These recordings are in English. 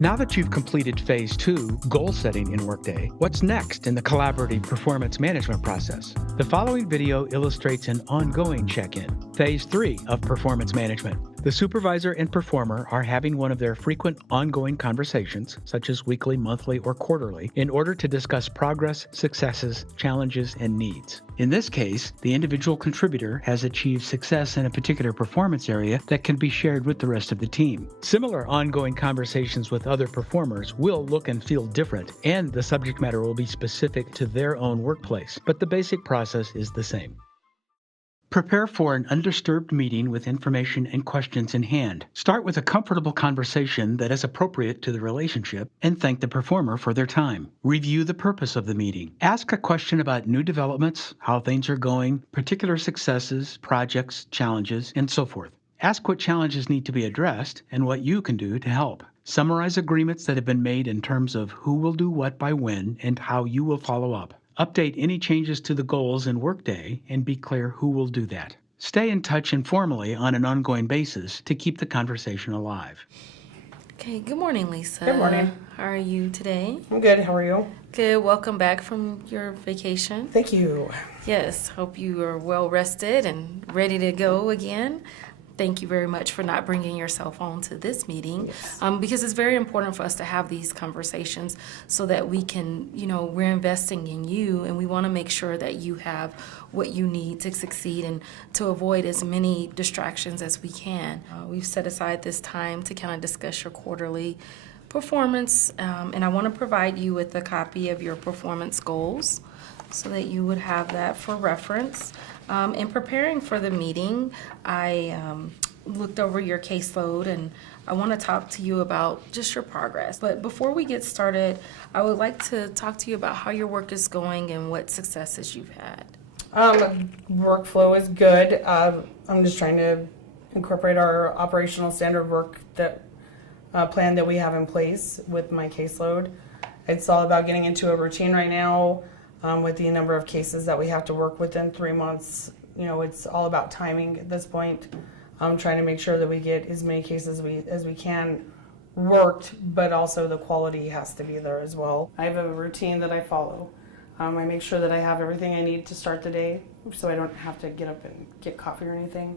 Now that you've completed Phase 2, goal setting in Workday, what's next in the collaborative performance management process? The following video illustrates an ongoing check-in. Phase 3 of performance management. The supervisor and performer are having one of their frequent ongoing conversations, such as weekly, monthly, or quarterly, in order to discuss progress, successes, challenges, and needs. In this case, the individual contributor has achieved success in a particular performance area that can be shared with the rest of the team. Similar ongoing conversations with other performers will look and feel different, and the subject matter will be specific to their own workplace, but the basic process is the same. Prepare for an undisturbed meeting with information and questions in hand. Start with a comfortable conversation that is appropriate to the relationship and thank the performer for their time. Review the purpose of the meeting. Ask a question about new developments, how things are going, particular successes, projects, challenges, and so forth. Ask what challenges need to be addressed and what you can do to help. Summarize agreements that have been made in terms of who will do what by when and how you will follow up. Update any changes to the goals in Workday and be clear who will do that. Stay in touch informally on an ongoing basis to keep the conversation alive. Okay, good morning, Lisa. Good morning. How are you today? I'm good. How are you? Good. Welcome back from your vacation. Thank you. Yes, hope you are well rested and ready to go again. Thank you very much for not bringing your cell phone to this meeting, Yes. Because it's very important for us to have these conversations so that we can, we're investing in you and we want to make sure that you have what you need to succeed and to avoid as many distractions as we can. We've set aside this time to kind of discuss your quarterly performance, and I want to provide you with a copy of your performance goals so that you would have that for reference. In preparing for the meeting, I looked over your caseload and I want to talk to you about just your progress. But before we get started, I would like to talk to you about how your work is going and what successes you've had. Workflow is good. I'm just trying to incorporate our operational standard work that plan that we have in place with my caseload. It's all about getting into a routine right now. With the number of cases that we have to work within 3 months, it's all about timing at this point. I'm trying to make sure that we get as many cases as we can worked, but also the quality has to be there as well. I have a routine that I follow. I make sure that I have everything I need to start the day, so I don't have to get up and get coffee or anything.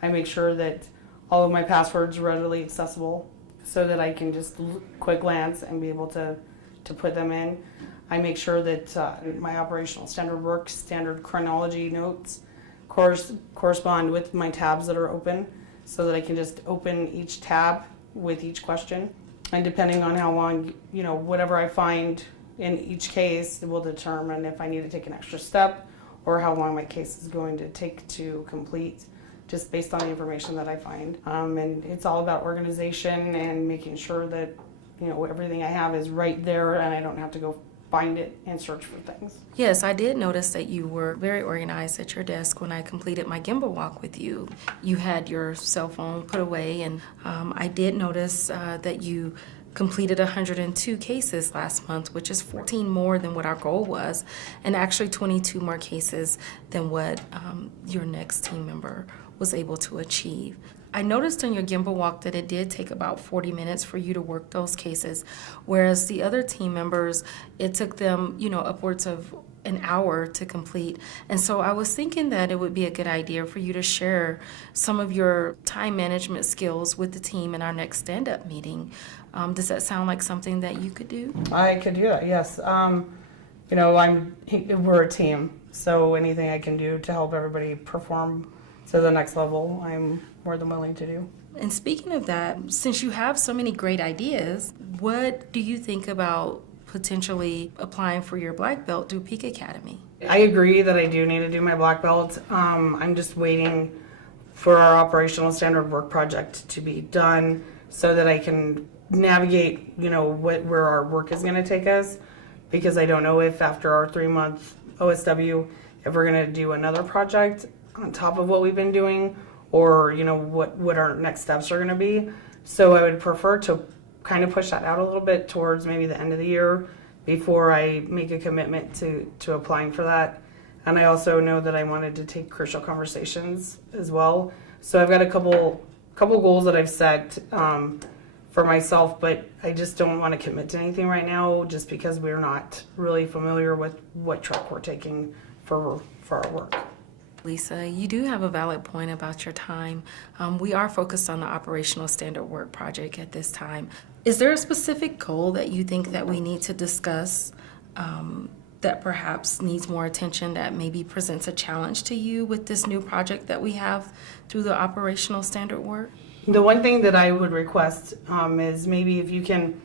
I make sure that all of my passwords are readily accessible so that I can just quick glance and be able to put them in. I make sure that my operational standard work, standard chronology notes correspond with my tabs that are open so that I can just open each tab with each question. And depending on how long, whatever I find in each case will determine if I need to take an extra step or how long my case is going to take to complete, just based on the information that I find. And it's all about organization and making sure that, everything I have is right there and I don't have to go find it and search for things. Yes, I did notice that you were very organized at your desk when I completed my gimbal walk with you. You had your cell phone put away, and I did notice that you completed 102 cases last month, which is 14 more than what our goal was, and actually 22 more cases than what your next team member was able to achieve. I noticed on your gimbal walk that it did take about 40 minutes for you to work those cases, whereas the other team members, it took them, upwards of an hour to complete. And so I was thinking that it would be a good idea for you to share some of your time management skills with the team in our next stand-up meeting. Does that sound like something that you could do? I could do that, yes. We're a team, so anything I can do to help everybody perform to the next level, I'm more than willing to do. And speaking of that, since you have so many great ideas, what do you think about potentially applying for your black belt through Peak Academy? I agree that I do need to do my black belt. I'm just waiting for our operational standard work project to be done so that I can navigate, where our work is going to take us, because I don't know if after our 3-month OSW, if we're going to do another project on top of what we've been doing, or what our next steps are going to be. So I would prefer to kind of push that out a little bit towards maybe the end of the year before I make a commitment to applying for that. And I also know that I wanted to take crucial conversations as well. So I've got a couple couple goals that I've set for myself, but I just don't want to commit to anything right now just because we're not really familiar with what truck we're taking for our work. Lisa, you do have a valid point about your time. We are focused on the operational standard work project at this time. Is there a specific goal that you think that we need to discuss that perhaps needs more attention, that maybe presents a challenge to you with this new project that we have through the operational standard work? The one thing that I would request is maybe if you can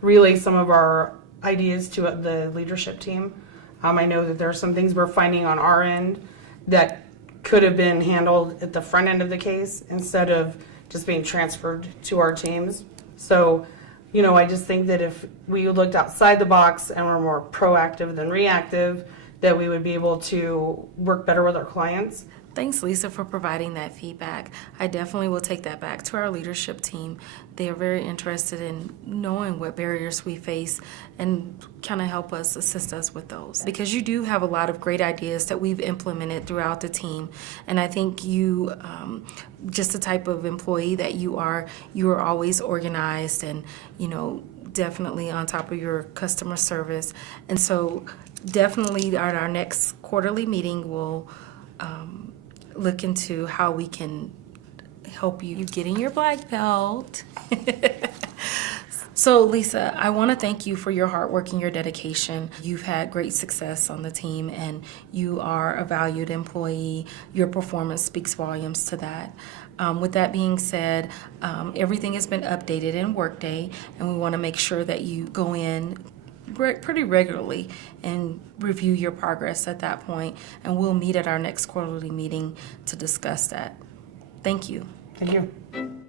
relay some of our ideas to the leadership team. I know that there are some things we're finding on our end that could have been handled at the front end of the case instead of just being transferred to our teams. So, you know, I just think that if we looked outside the box and were more proactive than reactive, that we would be able to work better with our clients. Thanks, Lisa, for providing that feedback. I definitely will take that back to our leadership team. They are very interested in knowing what barriers we face and kind of help us, assist us with those. Because you do have a lot of great ideas that we've implemented throughout the team. And I think you, just the type of employee that you are always organized and, you know, definitely on top of your customer service. And so definitely at our next quarterly meeting, we'll look into how we can help you getting your black belt. So Lisa, I want to thank you for your hard work and your dedication. You've had great success on the team and you are a valued employee. Your performance speaks volumes to that. With that being said, everything has been updated in Workday and we want to make sure that you go in pretty regularly and review your progress at that point, and we'll meet at our next quarterly meeting to discuss that. Thank you. Thank you.